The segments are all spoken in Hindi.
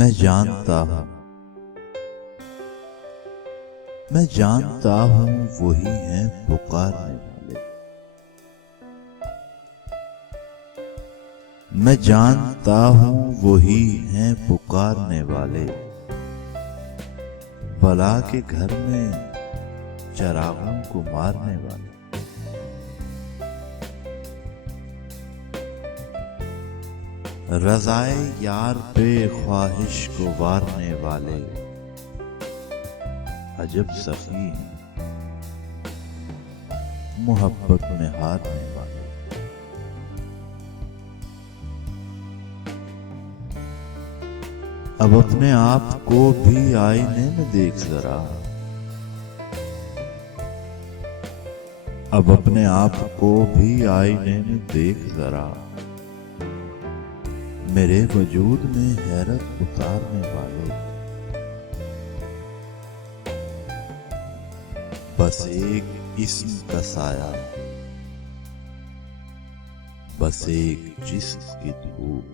मैं जानता हूँ, मैं जानता हूँ वही हैं पुकारने वाले। मैं जानता हूँ वही हैं पुकारने वाले। बला के घर में चरागों को मारने वाले। रज़ाए यार पे ख्वाहिश को वारने वाले। अजब सखी हैं मोहब्बत में हारने वाले। अब अपने आप को भी आईने में देख जरा। अब अपने आप को भी आईने में देख जरा। मेरे वजूद में हैरत उतारने वाले। बस एक इस्म का साया, बस एक जिस्म की धूप।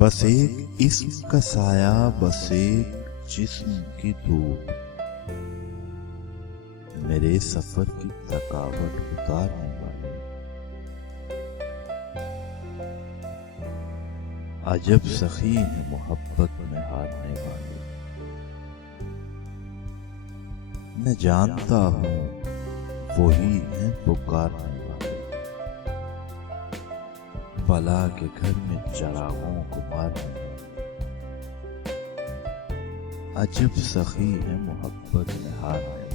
बस एक इस्म का साया, बस एक जिस्म की धूप। मेरे सफर की थकावट उतारने वाले। अजब सखी है मोहब्बत में हारने वाले। मैं जानता हूँ वही है पुकारने वाले। बला के घर में चरागों को मारने वाले। अजब सखी है मोहब्बत में हारने वाले।